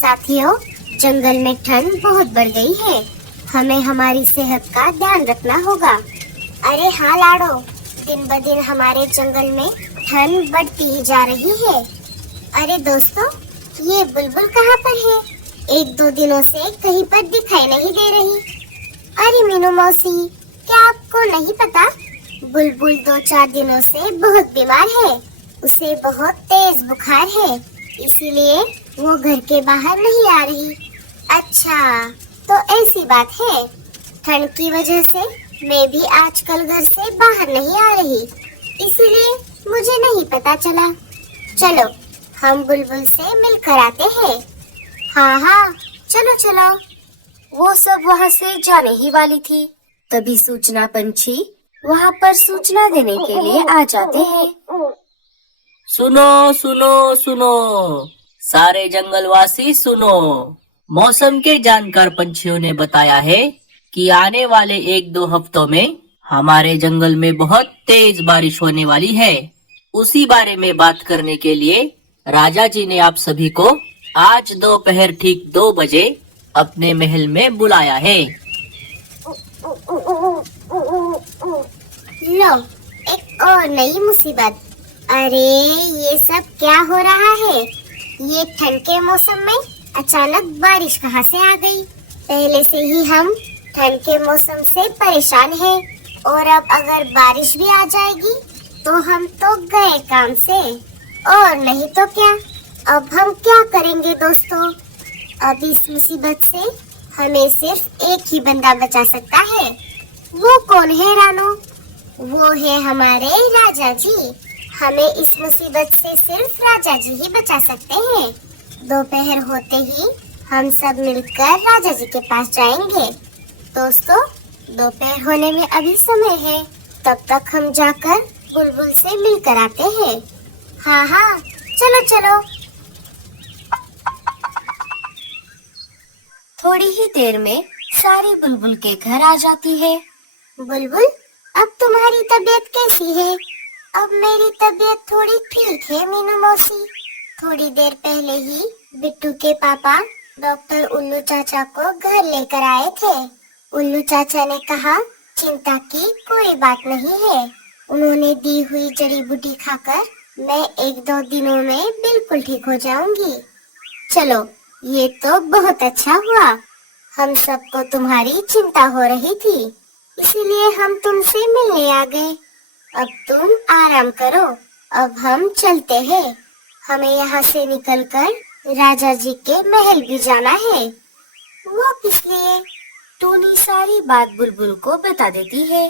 साथियों, जंगल में ठंड बहुत बढ़ गई है। हमें हमारी सेहत का ध्यान रखना होगा। अरे हाँ लाडो, दिन ब दिन हमारे जंगल में ठंड बढ़ती ही जा रही है। अरे दोस्तों, ये बुलबुल कहाँ पर है? एक दो दिनों से कहीं पर दिखाई नहीं दे रही। अरे मीनू मौसी, क्या आपको नहीं पता? बुलबुल 2-4 दिनों से बहुत बीमार है। उसे बहुत तेज बुखार है, इसीलिए वो घर के बाहर नहीं आ रही। अच्छा, तो ऐसी बात है। ठंड की वजह से मैं भी आजकल घर से बाहर नहीं आ रही, इसीलिए मुझे नहीं पता चला। चलो, हम बुलबुल से मिलकर आते हैं। हाँ हाँ, चलो चलो। वो सब वहाँ से जाने ही वाली थी, तभी सूचना पंछी वहाँ पर सूचना देने के लिए आ जाते हैं। सुनो सुनो सुनो, सारे जंगलवासी सुनो। मौसम के जानकार पंछियों ने बताया है कि आने वाले 1-2 हफ्तों में हमारे जंगल में बहुत तेज बारिश होने वाली है। उसी बारे में बात करने के लिए राजा जी ने आप सभी को आज दोपहर ठीक 2 बजे अपने महल में बुलाया है। लो, एक और नई मुसीबत। अरे ये सब क्या हो रहा है? ये ठंड के मौसम में अचानक बारिश कहाँ से आ गई? पहले से ही हम ठंड के मौसम से परेशान हैं, और अब अगर बारिश भी आ जाएगी तो हम तो गए काम से। और नहीं तो क्या, अब हम क्या करेंगे दोस्तों? अब इस मुसीबत से हमें सिर्फ एक ही बंदा बचा सकता है। वो कौन है रानो? वो है हमारे राजा जी। हमें इस मुसीबत से सिर्फ राजा जी ही बचा सकते हैं। दोपहर होते ही हम सब मिलकर राजा जी के पास जाएंगे। दोस्तों, दोपहर होने में अभी समय है, तब तक हम जाकर बुलबुल से मिलकर आते हैं। हाँ हाँ, चलो चलो। थोड़ी ही देर में सारी बुलबुल के घर आ जाती है। बुलबुल, अब तुम्हारी तबीयत कैसी है? अब मेरी तबीयत थोड़ी ठीक है मीनू मौसी। थोड़ी देर पहले ही बिट्टू के पापा डॉक्टर उल्लू चाचा को घर लेकर आए थे। उल्लू चाचा ने कहा चिंता की कोई बात नहीं है। उन्होंने दी हुई जड़ी बूटी खाकर मैं 1-2 दिनों में बिल्कुल ठीक हो जाऊंगी। चलो, ये तो बहुत अच्छा हुआ। हम सबको तुम्हारी चिंता हो रही थी, इसीलिए हम तुमसे मिलने आ गए। अब तुम आराम करो, अब हम चलते हैं। हमें यहाँ से निकलकर राजा जी के महल भी जाना है। वो किस लिए? टूनी सारी बात बुलबुल को बता देती है।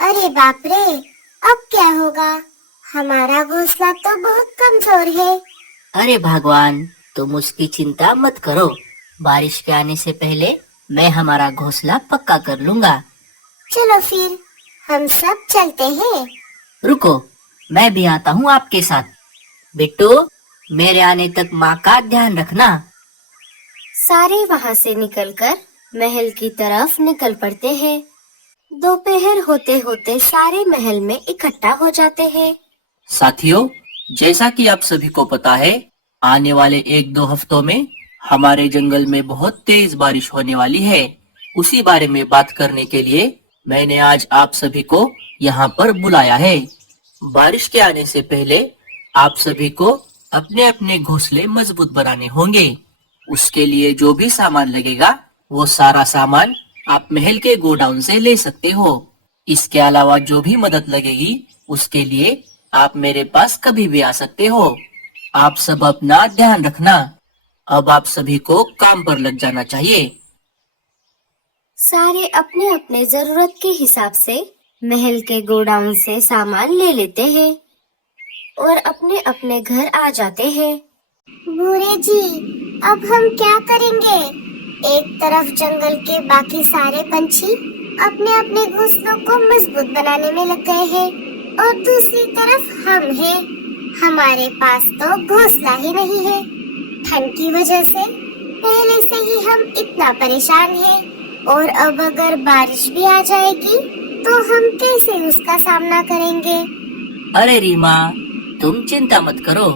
अरे बाप रे, अब क्या होगा? हमारा घोंसला तो बहुत कमजोर है। अरे भगवान, तुम उसकी चिंता मत करो। बारिश के आने से पहले मैं हमारा घोंसला पक्का कर लूंगा। चलो फिर हम सब चलते हैं। रुको, मैं भी आता हूँ आपके साथ। बिट्टू, मेरे आने तक माँ का ध्यान रखना। सारे वहाँ से निकलकर महल की तरफ निकल पड़ते हैं। दोपहर होते होते सारे महल में इकट्ठा हो जाते हैं। साथियों, जैसा कि आप सभी को पता है, आने वाले 1-2 हफ्तों में हमारे जंगल में बहुत तेज बारिश होने वाली है। उसी बारे में बात करने के लिए मैंने आज आप सभी को यहाँ पर बुलाया है। बारिश के आने से पहले आप सभी को अपने अपने घोंसले मजबूत बनाने होंगे। उसके लिए जो भी सामान लगेगा, वो सारा सामान आप महल के गोडाउन से ले सकते हो। इसके अलावा जो भी मदद लगेगी, उसके लिए आप मेरे पास कभी भी आ सकते हो। आप सब अपना ध्यान रखना। अब आप सभी को काम पर लग जाना चाहिए। सारे अपने अपने जरूरत के हिसाब से महल के गोडाउन से सामान ले लेते हैं और अपने अपने घर आ जाते हैं। भूरे जी, अब हम क्या करेंगे? एक तरफ जंगल के बाकी सारे पंछी अपने अपने घोंसलों को मजबूत बनाने में लग गए हैं, और दूसरी तरफ हम हैं। हमारे पास तो घोंसला ही नहीं है। ठंड की वजह से पहले से ही हम इतना परेशान हैं, और अब अगर बारिश भी आ जाएगी तो हम कैसे उसका सामना करेंगे? अरे रीमा, तुम चिंता मत करो,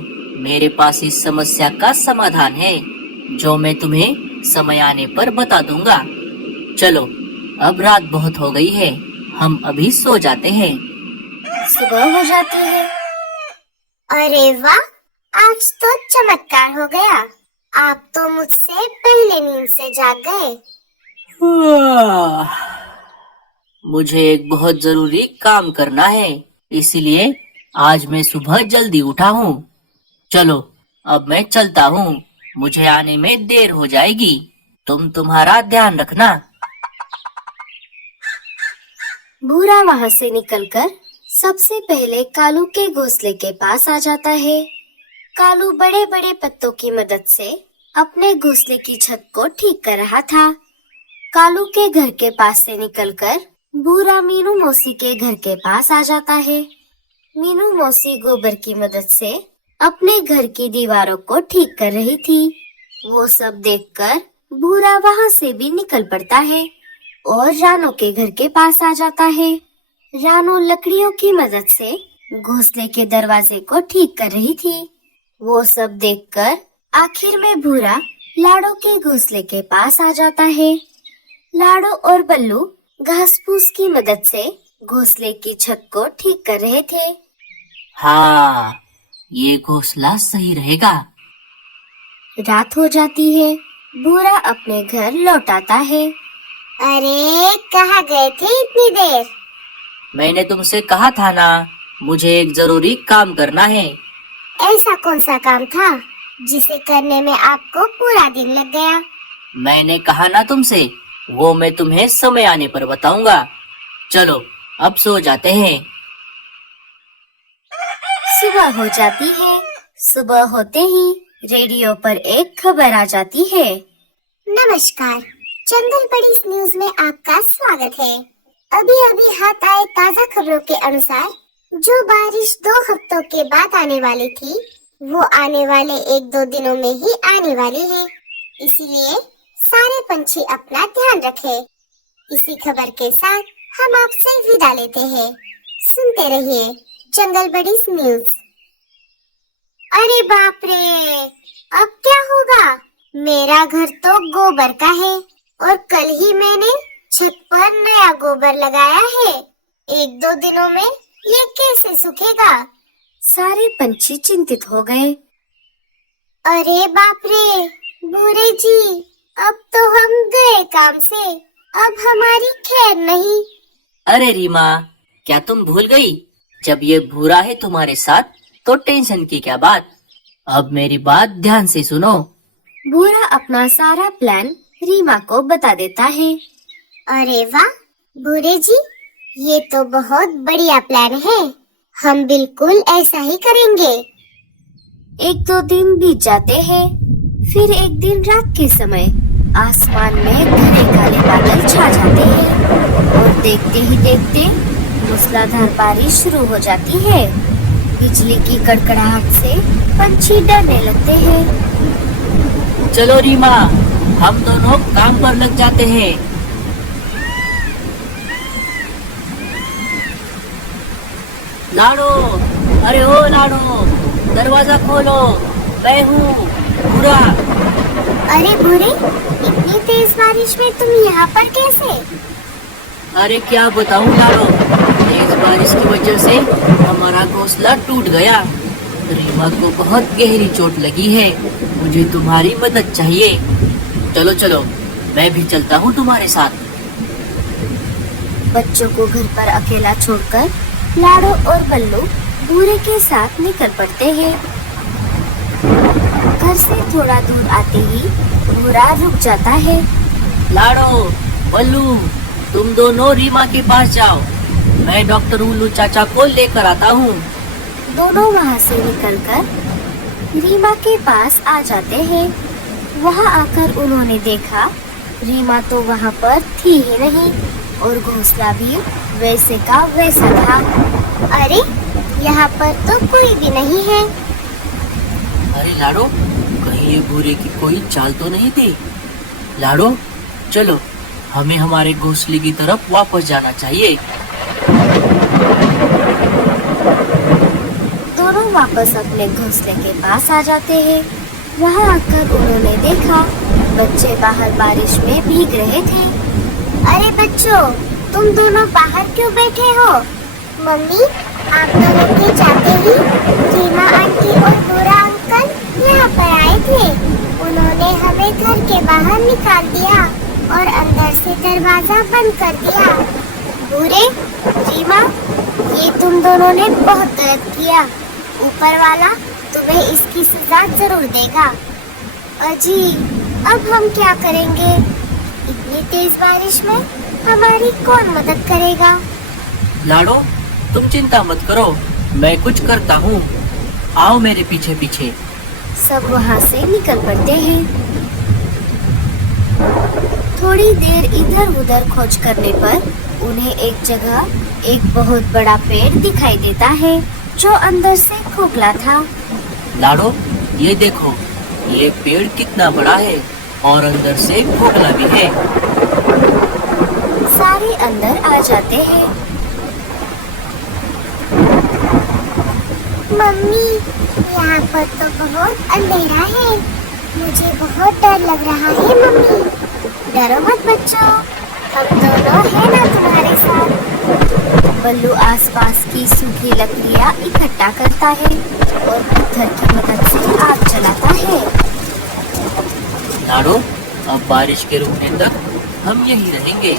मेरे पास इस समस्या का समाधान है। जो मैं तुम्हें समय आने पर बता दूंगा। चलो, अब रात बहुत हो गई है, हम अभी सो जाते हैं। सुबह हो जाती है। अरे वाह, आज तो चमत्कार हो गया। आप तो मुझसे पहले नींद से जाग गए। मुझे एक बहुत जरूरी काम करना है, इसलिए आज मैं सुबह जल्दी उठा हूँ। चलो, अब मैं चलता हूँ, मुझे आने में देर हो जाएगी। तुम तुम्हारा ध्यान रखना। भूरा वहाँ से निकलकर सबसे पहले कालू के घोंसले के पास आ जाता है। कालू बड़े बड़े पत्तों की मदद से अपने घोंसले की छत को ठीक कर रहा था। कालू के घर के पास से निकलकर भूरा मीनू मौसी के घर के पास आ जाता है। मीनू मौसी गोबर की मदद से अपने घर की दीवारों को ठीक कर रही थी। वो सब देखकर भूरा वहाँ से भी निकल पड़ता है और रानो के घर के पास आ जाता है। रानो लकड़ियों की मदद से घोंसले के दरवाजे को ठीक कर रही थी। वो सब देखकर आखिर में भूरा लाडो के घोंसले के पास आ जाता है। लाडो और बल्लू घास फूस की मदद से घोंसले की छत को ठीक कर रहे थे। हाँ, ये घोंसला सही रहेगा। रात हो जाती है। भूरा अपने घर लौट आता है। अरे, कहाँ गए थे इतनी देर? मैंने तुमसे कहा था ना, मुझे एक जरूरी काम करना है। ऐसा कौन सा काम था जिसे करने में आपको पूरा दिन लग गया? मैंने कहा ना तुमसे, वो मैं तुम्हें समय आने पर बताऊंगा। चलो, अब सो जाते हैं। सुबह हो जाती है। सुबह होते ही रेडियो पर एक खबर आ जाती है। नमस्कार, जंगल बड़ी न्यूज में आपका स्वागत है। अभी अभी हाथ आए ताज़ा खबरों के अनुसार जो बारिश 2 हफ्तों के बाद आने वाली थी, वो आने वाले 1-2 दिनों में ही आने वाली है। इसलिए सारे पंछी अपना ध्यान रखें। इसी खबर के साथ हम आपसे विदा लेते हैं। सुनते रहिए जंगल बड़ी न्यूज। अरे बाप रे, अब क्या होगा? मेरा घर तो गोबर का है और कल ही मैंने छत पर नया गोबर लगाया है। 1-2 दिनों में ये कैसे सूखेगा? सारे पंछी चिंतित हो गए। अरे बाप रे, भूरे जी, अब तो हम गए काम से, अब हमारी खैर नहीं। अरे रीमा, क्या तुम भूल गई? जब ये भूरा है तुम्हारे साथ तो टेंशन की क्या बात। अब मेरी बात ध्यान से सुनो। भूरा अपना सारा प्लान रीमा को बता देता है। अरे वाह भूरे जी, ये तो बहुत बढ़िया प्लान है। हम बिल्कुल ऐसा ही करेंगे। 1-2 दिन बीत जाते हैं। फिर एक दिन रात के समय आसमान में घने काले बादल छा जाते हैं और देखते ही देखते मूसलाधार बारिश शुरू हो जाती है। बिजली की कड़कड़ाहट से पंछी डरने लगते हैं। चलो रीमा, हम दोनों काम पर लग जाते हैं। लाडो, अरे ओ लाडो, दरवाजा खोलो, मैं हूँ भूरा। अरे भूरे, इतनी तेज बारिश में तुम यहाँ पर कैसे? अरे क्या बताऊँ लाडो, तेज बारिश की वजह से हमारा घोंसला टूट गया। रीमा को बहुत गहरी चोट लगी है, मुझे तुम्हारी मदद चाहिए। चलो चलो, मैं भी चलता हूँ तुम्हारे साथ। बच्चों को घर पर अकेला छोड़कर लाडो और बल्लू भूरे के साथ निकल पड़ते हैं। घर से थोड़ा दूर आते ही भूरा रुक जाता है। लाडो, बल्लू, तुम दोनों रीमा के पास जाओ, मैं डॉक्टर उल्लू चाचा को लेकर आता हूँ। दोनों वहाँ से निकलकर रीमा के पास आ जाते हैं। वहाँ आकर उन्होंने देखा रीमा तो वहाँ पर थी ही नहीं और घोंसला भी वैसे का वैसा था। अरे, यहाँ पर तो कोई भी नहीं है। अरे लाडो, कहीं ये भूरे की कोई चाल तो नहीं थी? लाडो, चलो, हमें हमारे घोंसले की तरफ वापस जाना चाहिए। दोनों वापस अपने घोंसले के पास आ जाते हैं। वहाँ आकर उन्होंने देखा बच्चे बाहर बारिश में भीग रहे थे। अरे बच्चों, तुम दोनों बाहर क्यों बैठे हो? मम्मी, आप दोनों के जाते ही रीमा आंटी और भूरा अंकल यहाँ पर आए थे। उन्होंने हमें घर के बाहर निकाल दिया और अंदर से दरवाजा बंद कर दिया। भूरे, रीमा, ये तुम दोनों ने बहुत गलत किया। ऊपर वाला तुम्हें इसकी सजा जरूर देगा। अजी, अब हम क्या करेंगे? इतनी तेज बारिश में हमारी कौन मदद करेगा? लाडो, तुम चिंता मत करो, मैं कुछ करता हूँ। आओ मेरे पीछे पीछे। सब वहाँ से निकल पड़ते हैं। थोड़ी देर इधर उधर खोज करने पर उन्हें एक जगह एक बहुत बड़ा पेड़ दिखाई देता है जो अंदर से खोखला था। लाडो, ये देखो, ये पेड़ कितना बड़ा है और अंदर से खोखला भी है। सारे अंदर आ जाते हैं। मम्मी, यहाँ पर तो बहुत अंधेरा है। मुझे बहुत डर लग रहा है मम्मी। डरो मत बच्चों, हम दोनों हैं ना तुम्हारे साथ। बल्लू आसपास की सूखी लकड़ियाँ इकट्ठा करता है और पत्थर की मदद से आग जलाता है। लाडो, अब बारिश के रुकने तक हम यहीं रहेंगे।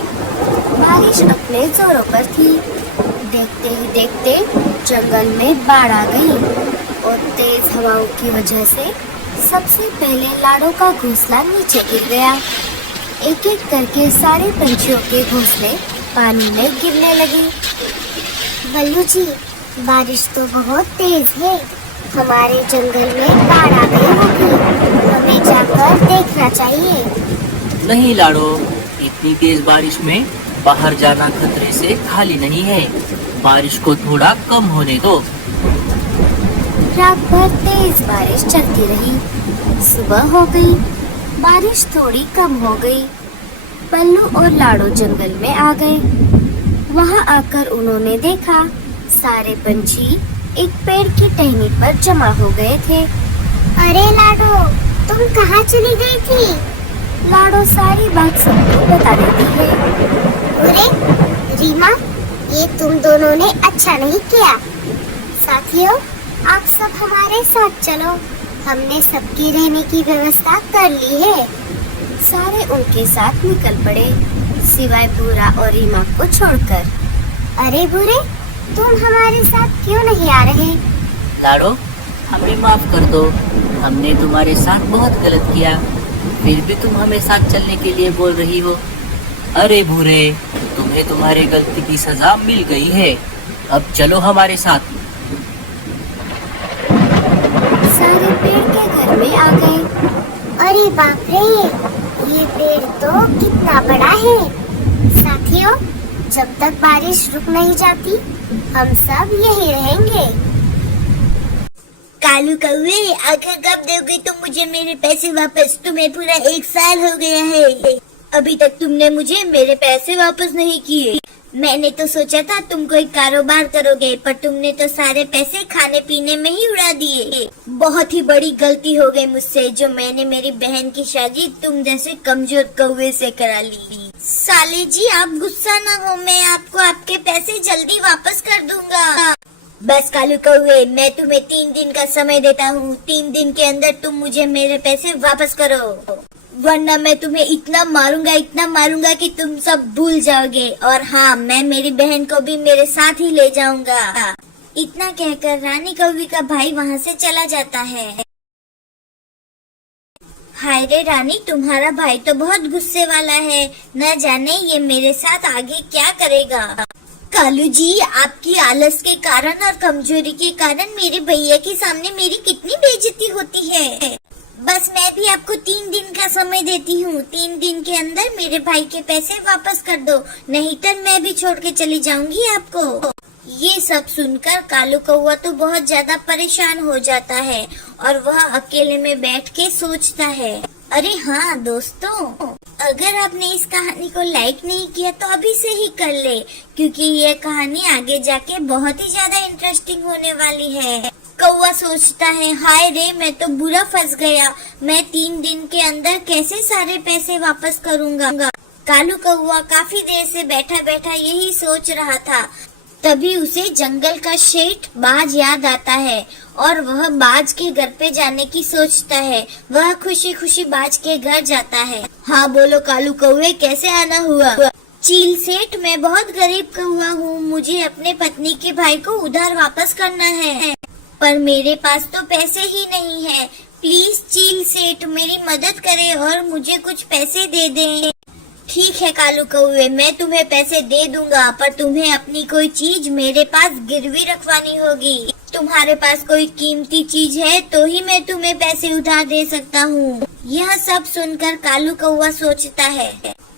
बारिश अपने जोरों पर थी। देखते ही देखते जंगल में बाढ़ आ गई और तेज हवाओं की वजह से सबसे पहले लाडो का घोंसला नीचे गिर गया। एक एक करके सारे पंछियों के घोंसले पानी में गिरने लगे। बल्लू जी, बारिश तो बहुत तेज है। हमारे जंगल में बाढ़ आ गई होगी। हमें जाकर देखना चाहिए। नहीं लाडो, इतनी तेज बारिश में बाहर जाना खतरे से खाली नहीं है। बारिश को थोड़ा कम होने दो। रात भर तेज बारिश चलती रही। सुबह हो गई, बारिश थोड़ी कम हो गई। बल्लू और लाडो जंगल में आ गए। वहाँ आकर उन्होंने देखा सारे पंछी एक पेड़ की टहनी पर जमा हो गए थे। अरे लाडो, तुम कहाँ चली गई थी? लाडो सारी बात सबको बता देती है। अरे रीमा, ये तुम दोनों ने अच्छा नहीं किया। साथियों, आप सब हमारे साथ चलो। हमने सबकी रहने की व्यवस्था कर ली है। सारे उनके साथ निकल पड़े, सिवाय भूरा और रीमा को छोड़कर। अरे भूरे, तुम हमारे साथ क्यों नहीं आ रहे? लाडो, हमें माफ कर दो। हमने तुम्हारे साथ बहुत गलत किया, फिर भी तुम हमें साथ चलने के लिए बोल रही हो। अरे भूरे, तुम्हें तुम्हारी गलती की सजा मिल गई है। अब चलो हमारे साथ। सारे पेड़ के घर में आ गए। अरे बाप रे, ये पेड़ तो कितना बड़ा है। साथियों, जब तक बारिश रुक नहीं जाती हम सब यही रहेंगे। कालू कौवे, आखिर कब दोगे तुम मुझे मेरे पैसे वापस? तुम्हें पूरा 1 साल हो गया है, अभी तक तुमने मुझे मेरे पैसे वापस नहीं किए। मैंने तो सोचा था तुम कोई कारोबार करोगे, पर तुमने तो सारे पैसे खाने पीने में ही उड़ा दिए। बहुत ही बड़ी गलती हो गई मुझसे, जो मैंने मेरी बहन की शादी तुम जैसे कमजोर कौवे से करा ली। साले जी, आप गुस्सा ना हो, मैं आपको आपके पैसे जल्दी वापस कर दूंगा। बस कालू कौवे, मैं तुम्हें 3 दिन का समय देता हूँ। 3 दिन के अंदर तुम मुझे मेरे पैसे वापस करो, वरना मैं तुम्हें इतना मारूंगा कि तुम सब भूल जाओगे। और हाँ, मैं मेरी बहन को भी मेरे साथ ही ले जाऊंगा। इतना कहकर रानी कौवी का भाई वहाँ से चला जाता है। हाय रे रानी, तुम्हारा भाई तो बहुत गुस्से वाला है, न जाने ये मेरे साथ आगे क्या करेगा। कालू जी, आपकी आलस के कारण और कमजोरी के कारण मेरे भैया के सामने मेरी कितनी बेइज्जती होती है। बस मैं भी आपको 3 दिन का समय देती हूँ। 3 दिन के अंदर मेरे भाई के पैसे वापस कर दो, नहीं तो मैं भी छोड़ के चली जाऊंगी आपको। ये सब सुनकर कालू कौवा तो बहुत ज्यादा परेशान हो जाता है और वह अकेले में बैठ के सोचता है। अरे हाँ दोस्तों, अगर आपने इस कहानी को लाइक नहीं किया तो अभी से ही कर ले, क्योंकि ये कहानी आगे जाके बहुत ही ज्यादा इंटरेस्टिंग होने वाली है। कौवा सोचता है, हाय रे मैं तो बुरा फंस गया, मैं 3 दिन के अंदर कैसे सारे पैसे वापस करूँगा। कालू कौवा काफी देर से बैठा बैठा यही सोच रहा था। तभी उसे जंगल का शेठ बाज याद आता है और वह बाज के घर पे जाने की सोचता है। वह खुशी खुशी बाज के घर जाता है। हाँ बोलो कालू कौवे, कैसे आना हुआ? चील सेठ, मैं बहुत गरीब कौवा हूँ, मुझे अपने पत्नी के भाई को उधार वापस करना है, पर मेरे पास तो पैसे ही नहीं है। प्लीज चील सेठ मेरी मदद करे और मुझे कुछ पैसे दे दे। ठीक है कालू कौवे, मैं तुम्हें पैसे दे दूंगा, पर तुम्हें अपनी कोई चीज मेरे पास गिरवी रखवानी होगी। तुम्हारे पास कोई कीमती चीज है तो ही मैं तुम्हें पैसे उधार दे सकता हूँ। यह सब सुनकर कालू कौवा सोचता है,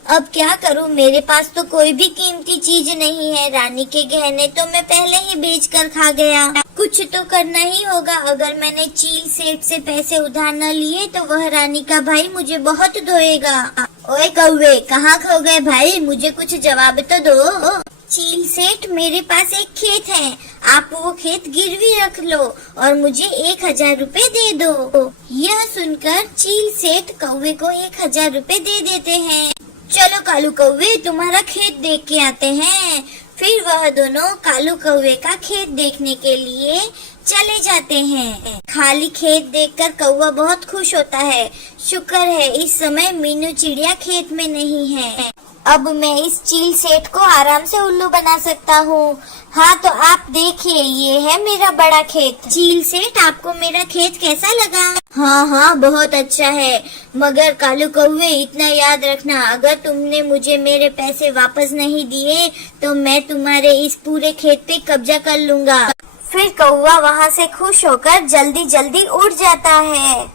अब क्या करूँ, मेरे पास तो कोई भी कीमती चीज नहीं है। रानी के गहने तो मैं पहले ही बेच कर खा गया। कुछ तो करना ही होगा। अगर मैंने चील सेठ से पैसे उधार न लिए तो वह रानी का भाई मुझे बहुत धोएगा। ओए कौवे, कहाँ खो गए भाई, मुझे कुछ जवाब तो दो। चील सेठ, मेरे पास एक खेत है, आप वो खेत गिरवी रख लो और मुझे 1000 रुपए दे दो। यह सुनकर चील सेठ कौवे को 1000 रुपए दे देते हैं। चलो कालू कौवे, तुम्हारा खेत देख के आते हैं। फिर वह दोनों कालू कौवे का खेत देखने के लिए चले जाते हैं। खाली खेत देखकर कौवा बहुत खुश होता है। शुक्र है इस समय मीनू चिड़िया खेत में नहीं है। अब मैं इस चील सेठ को आराम से उल्लू बना सकता हूँ। हाँ तो आप देखिए, ये है मेरा बड़ा खेत। चील सेठ, आपको मेरा खेत कैसा लगा? हाँ बहुत अच्छा है, मगर कालू कौवे इतना याद रखना, अगर तुमने मुझे मेरे पैसे वापस नहीं दिए तो मैं तुम्हारे इस पूरे खेत पे कब्जा कर लूँगा। फिर कौवा वहाँ से खुश होकर जल्दी जल्दी उड़ जाता है।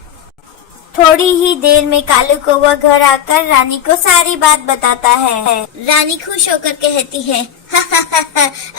थोड़ी ही देर में कालू कौवा घर आकर रानी को सारी बात बताता है। रानी खुश होकर कहती है,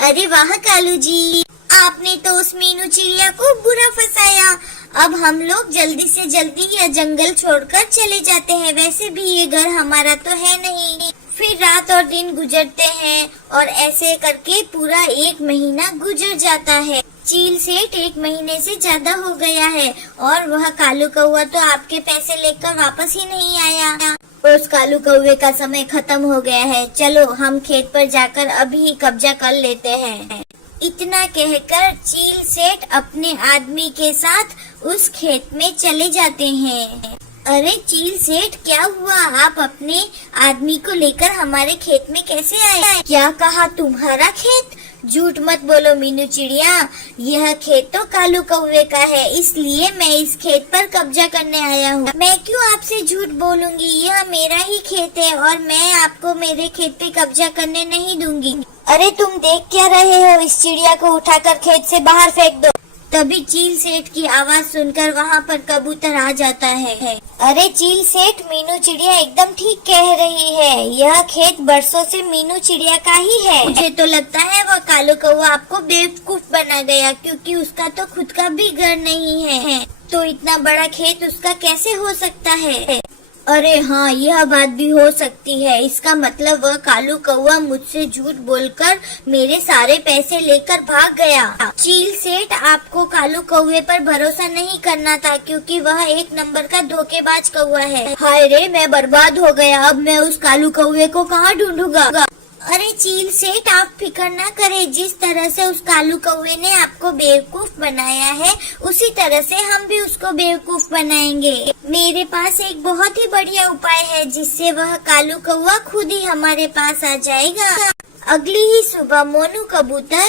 अरे वाह कालू जी, आपने तो उस मीनू चिड़िया को बुरा फंसाया। अब हम लोग जल्दी से जल्दी यह जंगल छोड़कर चले जाते हैं, वैसे भी ये घर हमारा तो है नहीं। फिर रात और दिन गुजरते हैं और ऐसे करके पूरा 1 महीना गुजर जाता है। चील सेठ 1 महीने से ज्यादा हो गया है और वह कालू कौवा तो आपके पैसे लेकर वापस ही नहीं आया। उस कालू कौवे का समय खत्म हो गया है, चलो हम खेत पर जाकर अभी कब्जा कर लेते हैं। इतना कहकर चील सेठ अपने आदमी के साथ उस खेत में चले जाते हैं। अरे चील सेठ, क्या हुआ, आप अपने आदमी को लेकर हमारे खेत में कैसे आए? क्या कहा, तुम्हारा खेत? झूठ मत बोलो मीनू चिड़िया, यह खेत तो कालू कौवे का है, इसलिए मैं इस खेत पर कब्जा करने आया हूँ। मैं क्यों आपसे झूठ बोलूंगी, यह मेरा ही खेत है और मैं आपको मेरे खेत पे कब्जा करने नहीं दूंगी। अरे तुम देख क्या रहे हो, इस चिड़िया को उठाकर खेत से बाहर फेंक दो। तभी चील सेठ की आवाज सुनकर वहाँ पर कबूतर आ जाता है। अरे चील सेठ, मीनू चिड़िया एकदम ठीक कह रही है, यह खेत बरसों से मीनू चिड़िया का ही है। मुझे तो लगता है वह कालू कौवा आपको बेवकूफ बना गया, क्योंकि उसका तो खुद का भी घर नहीं है, तो इतना बड़ा खेत उसका कैसे हो सकता है? अरे हाँ, यह बात भी हो सकती है, इसका मतलब वह कालू कौवा मुझसे झूठ बोलकर मेरे सारे पैसे लेकर भाग गया। चील सेठ, आपको कालू कौवे पर भरोसा नहीं करना था, क्योंकि वह 1 नंबर का धोखेबाज कौवा है। हाय रे, मैं बर्बाद हो गया, अब मैं उस कालू कौवे को कहाँ ढूंढूंगा? अरे चील सेठ, आप फिक्र ना करें, जिस तरह से उस कालू कौवे ने आपको बेवकूफ बनाया है, उसी तरह से हम भी उसको बेवकूफ बनाएंगे। मेरे पास एक बहुत ही बढ़िया उपाय है, जिससे वह कालू कौवा खुद ही हमारे पास आ जाएगा। अगली ही सुबह मोनू कबूतर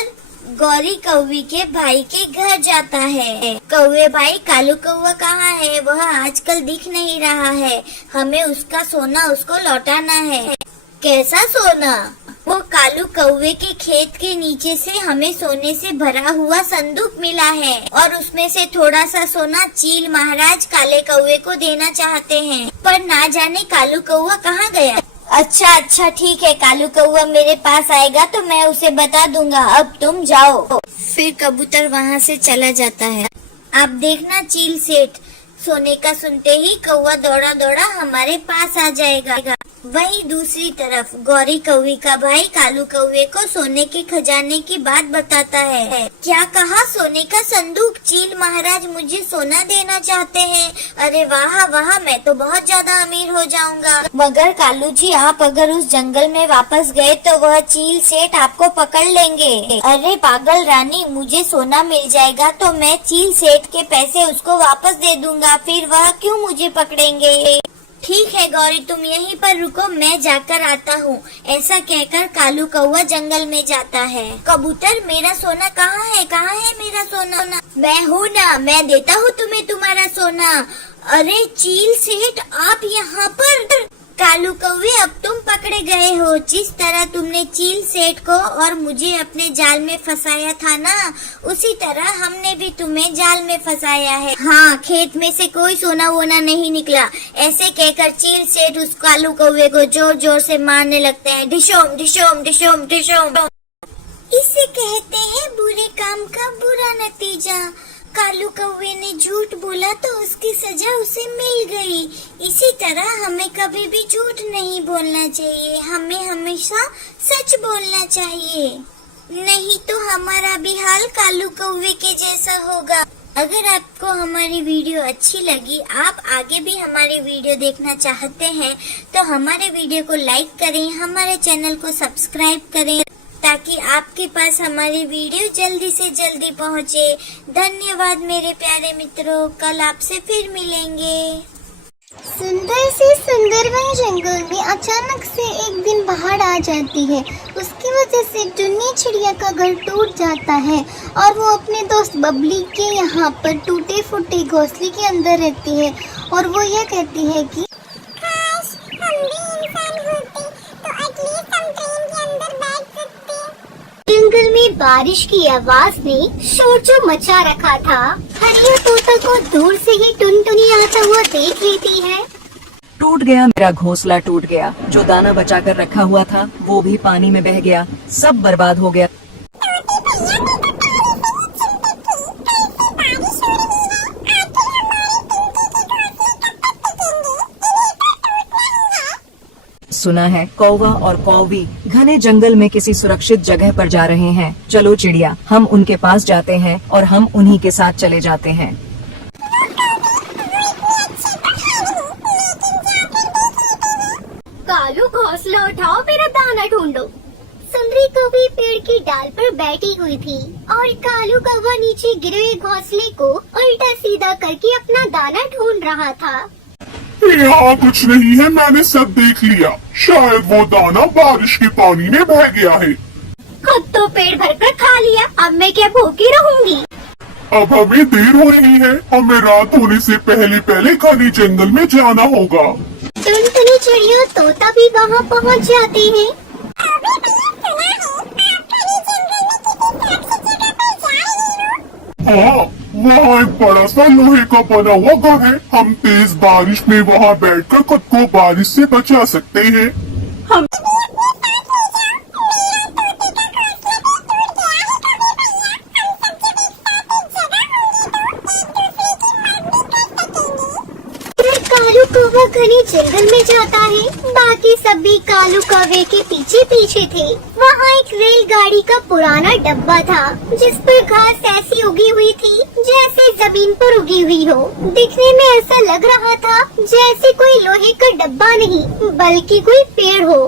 गौरी कौवी के भाई के घर जाता है। कौवे भाई, कालू कौवा कहाँ है? वह आजकल दिख नहीं रहा है, हमें उसका सोना उसको लौटाना है। कैसा सोना? वो कालू कौवे के खेत के नीचे से हमें सोने से भरा हुआ संदूक मिला है और उसमें से थोड़ा सा सोना चील महाराज काले कौवे को देना चाहते हैं, पर ना जाने कालू कौवा कहाँ गया। अच्छा ठीक है, कालू कौवा मेरे पास आएगा तो मैं उसे बता दूंगा, अब तुम जाओ। फिर कबूतर वहाँ से चला जाता है। आप देखना चील सेठ, सोने का सुनते ही कौवा दौड़ा दौड़ा हमारे पास आ जाएगा। वही दूसरी तरफ गौरी कौवे का भाई कालू कौवे को सोने के खजाने की बात बताता है। क्या कहा? सोने का संदूक? चील महाराज मुझे सोना देना चाहते हैं। अरे वाह वाह, मैं तो बहुत ज्यादा अमीर हो जाऊंगा। मगर कालू जी, आप अगर उस जंगल में वापस गए तो वह चील सेठ आपको पकड़ लेंगे। अरे पागल रानी, मुझे सोना मिल जाएगा तो मैं चील सेठ के पैसे उसको वापस दे दूंगा, फिर वह क्यों मुझे पकड़ेंगे? ठीक है गौरी, तुम यहीं पर रुको, मैं जाकर आता हूँ। ऐसा कहकर कालू कौवा जंगल में जाता है। कबूतर, मेरा सोना कहाँ है? कहाँ है मेरा सोना? मैं हूँ ना, मैं देता हूँ तुम्हें तुम्हारा सोना। अरे चील सेठ, आप यहाँ पर? कालू कौवे, अब तुम पकड़े गए हो। जिस तरह तुमने चील सेठ को और मुझे अपने जाल में फंसाया था ना, उसी तरह हमने भी तुम्हें जाल में फंसाया है। हाँ, खेत में से कोई सोना वोना नहीं निकला। ऐसे कहकर चील सेठ उस कालू कौवे को जोर जोर से मारने लगते हैं। डिशोम डिशोम डिशोम डिशोम। इसे कहते हैं बुरे काम का बुरा नतीजा। कालू कौवे ने झूठ बोला तो उसकी सजा उसे मिल गई। इसी तरह हमें कभी भी झूठ नहीं बोलना चाहिए, हमें हमेशा सच बोलना चाहिए, नहीं तो हमारा भी हाल कालू कौवे के जैसा होगा। अगर आपको हमारी वीडियो अच्छी लगी, आप आगे भी हमारी वीडियो देखना चाहते हैं तो हमारे वीडियो को लाइक करें, हमारे चैनल को सब्सक्राइब करें ताकि आपके पास हमारी वीडियो जल्दी से जल्दी पहुंचे। धन्यवाद मेरे प्यारे मित्रों, कल आपसे फिर मिलेंगे। सुंदर से सुंदरवन जंगल में अचानक से एक दिन बाढ़ आ जाती है। उसकी वजह से टुन्नी चिड़िया का घर टूट जाता है और वो अपने दोस्त बबली के यहाँ पर टूटे फूटे घोंसले के अंदर रहती है और वो ये कहती है कि काश हम भी इंसान होते तो एटलीस्ट हम ट्रेन के अंदर बैठ सकते। जंगल में बारिश की आवाज ने शोर जो मचा रखा था, हरिया तोता को दूर से ही टुनटुनी आता हुआ देख लेती है। टूट गया मेरा घोंसला, टूट गया। जो दाना बचा कर रखा हुआ था वो भी पानी में बह गया, सब बर्बाद हो गया। सुना है कौवा और कौवी घने जंगल में किसी सुरक्षित जगह पर जा रहे हैं। चलो चिड़िया, हम उनके पास जाते हैं और हम उन्हीं के साथ चले जाते हैं। कालू, घोंसला उठाओ, मेरा दाना ढूंढो। सुंदरी कौवी पेड़ की डाल पर बैठी हुई थी और कालू कौवा नीचे गिरे हुए घोंसले को उल्टा सीधा करके अपना दाना ढूंढ रहा था। यहाँ कुछ नहीं है, मैंने सब देख लिया। शायद वो दाना बारिश के पानी में बह गया है। खुद तो पेट भरकर खा लिया, अब मैं क्या भूखी रहूंगी। अब हमें देर हो रही है, हमें रात होने से पहले पहले घने जंगल में जाना होगा। टुनटुनी चिड़िया तोता भी वहाँ पहुँच जाते हैं। हाँ, वहाँ एक बड़ा सा लोहे का बना हुआ घर है। हम तेज बारिश में वहाँ बैठकर खुद को बारिश से बचा सकते हैं। कालू कौवा घने जंगल में जाता है, बाकी सब भी कालू कौवे के पीछे पीछे थे। वहाँ एक रेलगाड़ी का पुराना डब्बा था जिस पर घास ऐसी उगी हुई थी जैसे जमीन पर उगी हुई हो। दिखने में ऐसा लग रहा था जैसे कोई लोहे का डब्बा नहीं बल्कि कोई पेड़ हो।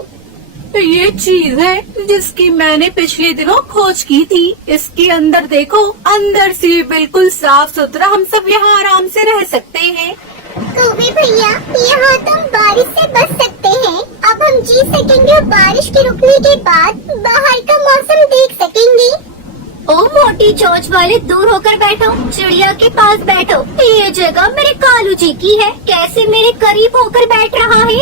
ये चीज है जिसकी मैंने पिछले दिनों खोज की थी। इसके अंदर देखो, अंदर से बिल्कुल साफ सुथरा, हम सब यहाँ आराम से रह सकते हैं। कौवे भैया, यहाँ तुम बारिश से बच सकते हैं। अब हम जी सकेंगे और बारिश के रुकने के बाद बाहर का मौसम देख सकेंगे। ओ मोटी चोंच वाले, दूर होकर बैठो, चिड़िया के पास बैठो। ये जगह मेरे कालू जी की है, कैसे मेरे करीब होकर बैठ रहा है।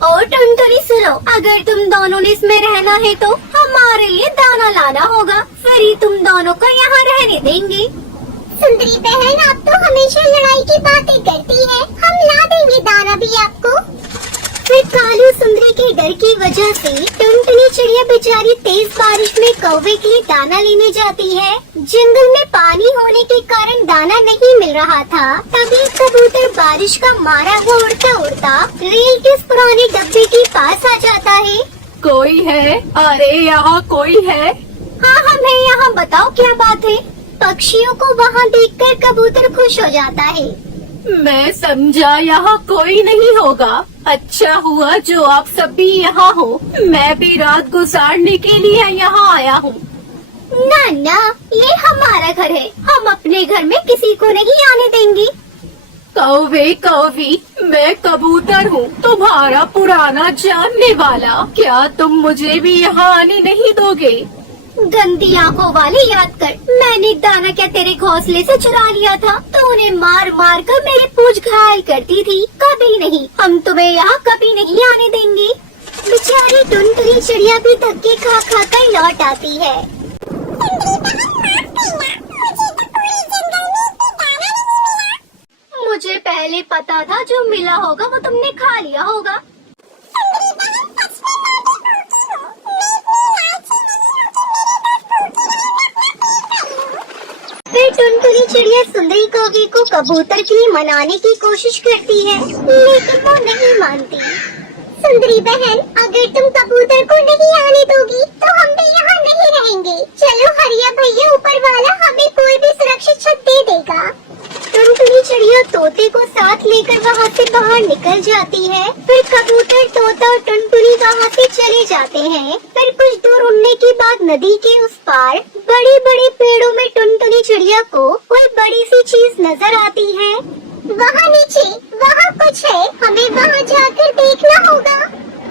ओ टुनटुनी सुनो, अगर तुम दोनों ने इसमें रहना है तो हमारे लिए दाना लाना होगा, फिर ही तुम दोनों को यहाँ रहने देंगे। सुंदरी बहन, आप तो हमेशा लड़ाई की बातें करती है, हम ला देंगे दाना भी आपको। फिर कालू सुंदरी के डर की वजह से टुनटुनी चिड़िया बेचारी तेज बारिश में कौवे के लिए दाना लेने जाती है। जंगल में पानी होने के कारण दाना नहीं मिल रहा था। तभी कबूतर बारिश का मारा हुआ उड़ता उड़ता रेल के उस पुराने डब्बे के पास आ जाता है। कोई है? अरे यहाँ कोई है? हाँ हम हैं यहाँ, बताओ क्या बात है। पक्षियों को वहाँ देखकर कबूतर खुश हो जाता है। मैं समझा यहाँ कोई नहीं होगा। अच्छा हुआ जो आप सभी यहाँ हो। मैं भी रात गुजारने के लिए यहाँ आया हूँ। ना ना, ये हमारा घर है, हम अपने घर में किसी को नहीं आने देंगे। कौवे कौवी, मैं कबूतर हूँ, तुम्हारा पुराना जानने वाला। क्या तुम मुझे भी यहाँ आने नहीं दोगे? गंदी आंखों वाले, याद कर, मैंने दाना क्या तेरे घोंसले से चुरा लिया था? तो उन्हें मार मार कर मेरी पूंछ घायल करती थी। कभी नहीं, हम तुम्हें यहाँ कभी नहीं आने देंगे। बेचारी टुनटुनी चिड़िया भी धक्के खा खा कर लौट आती है। मुझे पहले पता था जो मिला होगा वो तुमने खा लिया होगा। फिर टुनटुनी चिड़िया सुंदरी कौवे को कबूतर के लिए मनाने की कोशिश करती है, लेकिन वो नहीं मानती। सुंदरी बहन, अगर तुम कबूतर को नहीं आने दोगी तो हम भी यहाँ नहीं रहेंगे। चलो हरिया भैया ऊपर वाला हमें कोई भी सुरक्षित छत दे देगा। टुनटुनी चिड़िया तोते को साथ लेकर वहाँ से बाहर निकल जाती है। फिर कबूतर, तोता और टुनटुनी वहाँ से चले जाते हैं। फिर कुछ दूर उड़ने के बाद नदी के उस पार बड़े बड़े पेड़ों में टुनटुनी चिड़िया को कोई बड़ी सी चीज नजर आती है। वहाँ नीचे, वहाँ कुछ है, हमें वहाँ जाकर देखना होगा।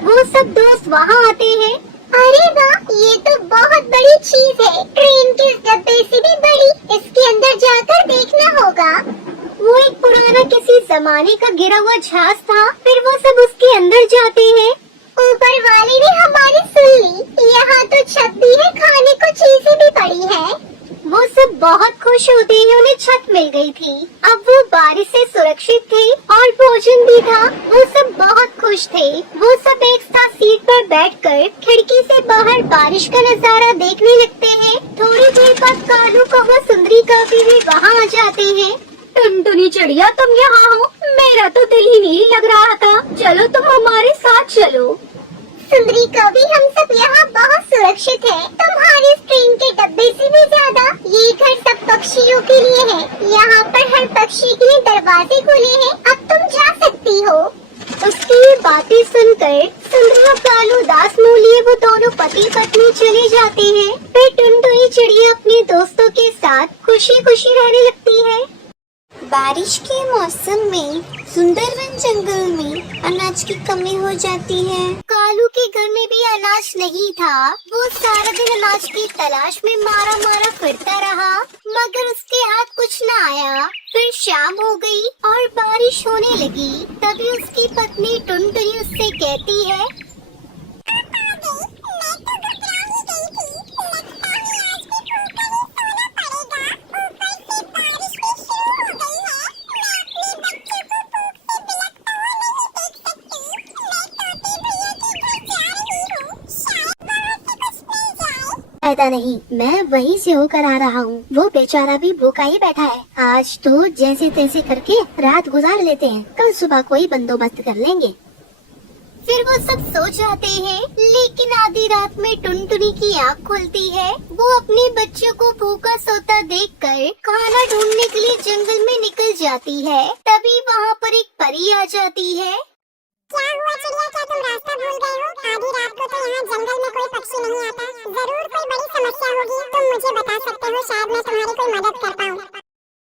वो सब दोस्त वहाँ आते हैं। अरे वाह, ये तो बहुत बड़ी चीज है, ट्रेन के डब्बे से भी बड़ी। इसके अंदर जाकर देखना होगा। वो एक पुराना किसी जमाने का गिरा हुआ जहाज था। फिर वो सब उसके अंदर जाते हैं। ऊपर वाले ने हमारी सुन ली, यहाँ तो छत भी है, खाने को चीजें भी पड़ी है। वो सब बहुत खुश होते हैं, उन्हें छत मिल गई थी। अब वो बारिश से सुरक्षित थे और भोजन भी था। वो सब बहुत खुश थे। वो सब एक साथ सीट पर बैठकर खिड़की से बाहर बारिश का नजारा देखने लगते हैं। थोड़ी देर बाद कालू कौवा सुंदरी कौवी भी वहाँ आ जाते हैं। टुनटुनी चिड़िया, तुम यहाँ हो? मेरा तो दिल ही नहीं लग रहा था। चलो तुम हमारे साथ चलो। सुंदरी कौवी, हम सब यहाँ बहुत सुरक्षित हैं। तुम्हारे इस ट्रेन के डब्बे से भी ज्यादा ये घर सब पक्षियों के लिए है। यहाँ पर हर पक्षी के लिए दरवाजे खुले हैं। अब तुम जा सकती हो। उसकी ये बातें सुनकर सुंदरी और कालू दास मुँह लिए वो दोनों पति पत्नी चले जाते हैं। फिर टुनटुनी चिड़िया अपने दोस्तों के साथ खुशी खुशी रहने लगती है। बारिश के मौसम में सुंदरवन जंगल में अनाज की कमी हो जाती है। कालू के घर में भी अनाज नहीं था। वो सारा दिन अनाज की तलाश में मारा मारा फिरता रहा, मगर उसके हाथ कुछ न आया। फिर शाम हो गई और बारिश होने लगी। तभी उसकी पत्नी टुनटुनी उससे कहती है, पता नहीं, मैं वहीं से होकर आ रहा हूँ। वो बेचारा भी भूखा ही बैठा है। आज तो जैसे तैसे करके रात गुजार लेते हैं, कल सुबह कोई बंदोबस्त कर लेंगे। फिर वो सब सो जाते हैं, लेकिन आधी रात में टुनटुनी की आँख खुलती है। वो अपने बच्चों को भूखा सोता देखकर खाना ढूंढने के लिए जंगल में निकल जाती है। तभी वहाँ पर एक परी आ जाती है। क्या हुआ चिड़िया, क्या तुम रास्ता भूल गए हो? आधी रात को तो यहाँ जंगल में कोई पक्षी नहीं आता। जरूर कोई बड़ी समस्या होगी, तुम मुझे बता सकते हो, शायद मैं तुम्हारी कोई मदद कर पाऊँ।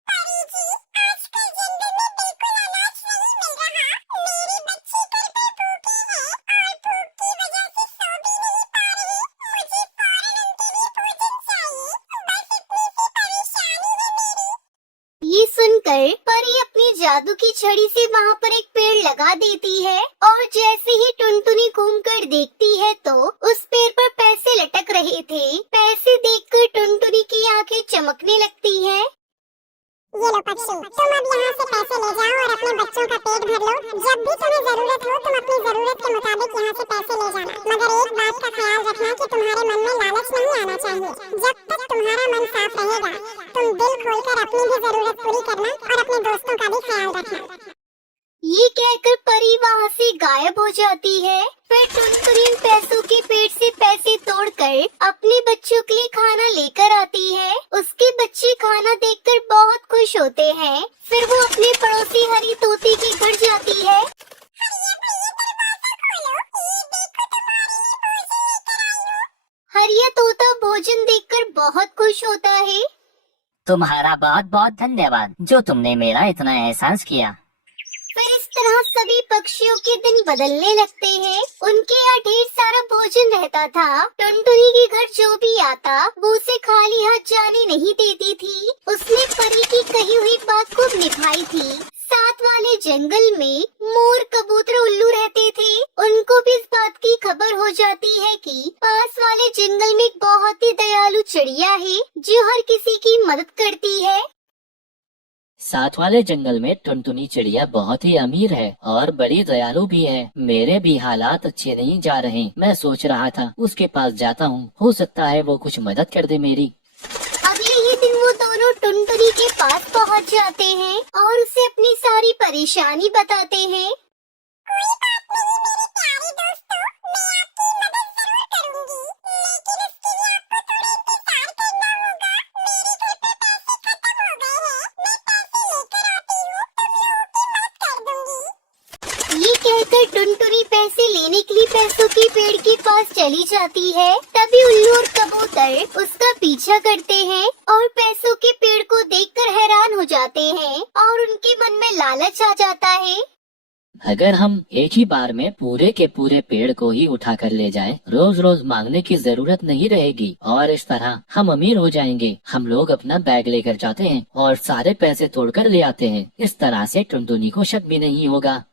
परी जी, आजकल जंगल में बिल्कुल अनाज नहीं मिल रहा। मेरी बच्ची कल पर भूखी है और भूख की वजह से सो भी नहीं पा रही। मुझे फौरन उनके लिए भोजन चाहिए। बस इतनी सी परेशानी है मेरी। ये सुनकर परी अपनी जादू की छड़ी से वहाँ पर एक पेड़ लगा देती है और जैसे ही टुनटुनी घूमकर देखती है तो उस पेड़ पर पैसे लटक रहे थे। पैसे देखकर टुनटुनी की आंखें चमकने लगती हैं। ये लो पक्षी, तुम अब यहाँ से पैसे ले जाओ और अपने बच्चों का पेट भर लो। जब भी तुम्हें जरूरत हो तुम अपनी जरूरत के मुताबिक यहाँ से पैसे ले जाना, मगर एक बात का ख्याल रखना कि तुम्हारे मन में लालच नहीं आना चाहिए। जब तक तुम्हारा मन साफ रहेगा तुम दिल खोलकर अपनी भी जरूरत पूरी करना और अपने दोस्तों का भी ख्याल रखना। ये कहकर परी वहाँ से गायब हो जाती है। फिर टुनटुनी पैसों के पेट से पैसे तोड़कर अपने बच्चों के लिए खाना लेकर आती है। उसके बच्चे खाना देखकर बहुत खुश होते हैं। फिर वो अपने पड़ोसी हरी तोते के घर जाती है। हरिया तोता भोजन देखकर बहुत खुश होता है। तुम्हारा बहुत बहुत धन्यवाद जो तुमने मेरा इतना एहसास किया। फिर इस तरह सभी पक्षियों के दिन बदलने लगते हैं। उनके यहाँ ढेर सारा भोजन रहता था। टुनटुनी के घर जो भी आता वो उसे खाली हाथ जाने नहीं देती थी। उसने परी की कही हुई बात को निभाई थी। साथ वाले जंगल में मोर, कबूतर, उल्लू रहते थे। उनको भी इस बात की खबर हो जाती है कि पास वाले जंगल में एक बहुत ही दयालु चिड़िया है जो हर किसी की मदद करती है। साथ वाले जंगल में टुनटुनी चिड़िया बहुत ही अमीर है और बड़ी दयालु भी है। मेरे भी हालात अच्छे नहीं जा रहे। मैं सोच रहा था उसके पास जाता हूँ, हो सकता है वो कुछ मदद कर दे मेरी। अगले ही दिन वो दोनों टुनटुनी के पास पहुँच जाते हैं और उसे अपनी सारी परेशानी बताते हैं। ये कहकर टुनटुनी पैसे लेने के लिए पैसों के पेड़ के पास चली जाती है। तभी उल्लू और कबूतर उसका पीछा करते हैं और पैसों के पेड़ को देखकर हैरान हो जाते हैं और उनके मन में लालच आ जाता है। अगर हम एक ही बार में पूरे के पूरे पेड़ को ही उठा कर ले जाएं, रोज रोज मांगने की जरूरत नहीं रहेगी और इस तरह हम अमीर हो जाएंगे। हम लोग अपना बैग लेकर जाते हैं और सारे पैसे तोड़कर ले आते हैं। इस तरह से टुनटुनी को शक भी नहीं होगा।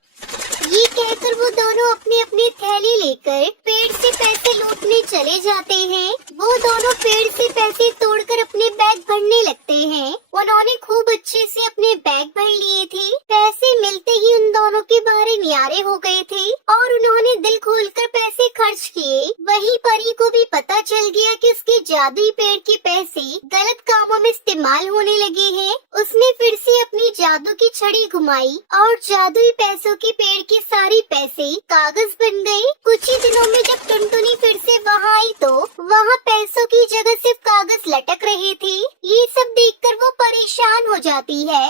ये कहकर वो दोनों अपनी अपनी थैली लेकर पेड़ से पैसे लूटने चले जाते हैं। वो दोनों पेड़ से पैसे तोड़कर अपने बैग भरने लगते हैं। उन्होंने खूब अच्छे से अपने बैग भर लिए थे। पैसे मिलते ही उन दोनों के बारे न्यारे हो गए थे और उन्होंने दिल खोलकर पैसे खर्च किए। वहीं परी को भी पता चल गया कि उसके जादुई पेड़ के पैसे गलत कामों में इस्तेमाल होने लगे हैं। उसने फिर से अपनी जादू की छड़ी घुमाई और जादुई पैसों के पेड़ के सारे पैसे कागज बन गए। कुछ ही दिनों में जब टुनटुनी फिर से वहाँ आई तो वहाँ पैसों की जगह सिर्फ कागज लटक रहे थे। ये सब देखकर वो परेशान हो जाती है।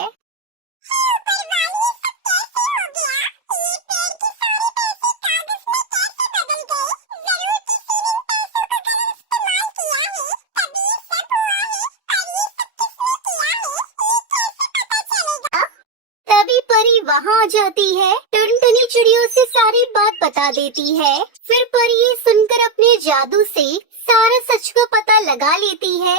तभी परी वहाँ आ जाती है। टुनटुनी चिड़ियों से सारी बात बता देती है। फिर परी ये सुनकर अपने जादू से सारा सच को पता लगा लेती है।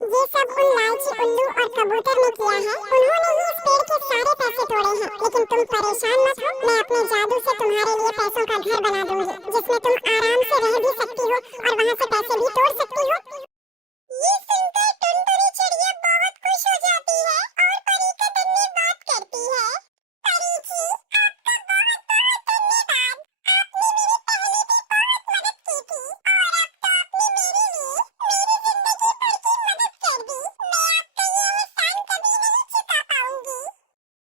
ये सब उन लालची उल्लू और कबूतर ने किया है। उन्होंने ही इस पेड़ के सारे पैसे तोड़े हैं। लेकिन तुम परेशान मत हो, मैं अपने जादू से तुम्हारे लिए पैसों का घर बना दूंगी जिसमें तुम आराम से रह भी सकती हो और वहाँ से पैसे भी तोड़ सकती हो। ये सुनकर टुनटुनी चिड़िया बहुत खुश हो जाती है और परी को धन्यवाद करती है। परी जी, आपका बहुत बहुत धन्यवाद। आपने मेरी पहले भी बहुत मदद की थी और अब तो आपने मेरे लिए मेरी जिंदगी भर की मदद कर दी। मैं आपका ये एहसान कभी नहीं चुका पाऊंगी।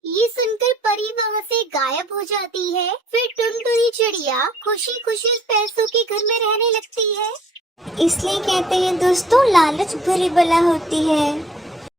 ये सुनकर परी वहाँ से गायब हो जाती है। फिर टुनटुनी चिड़िया खुशी खुशी पैसों के घर में रहने लगती है। इसलिए कहते हैं दोस्तों, लालच बुरी बला होती है।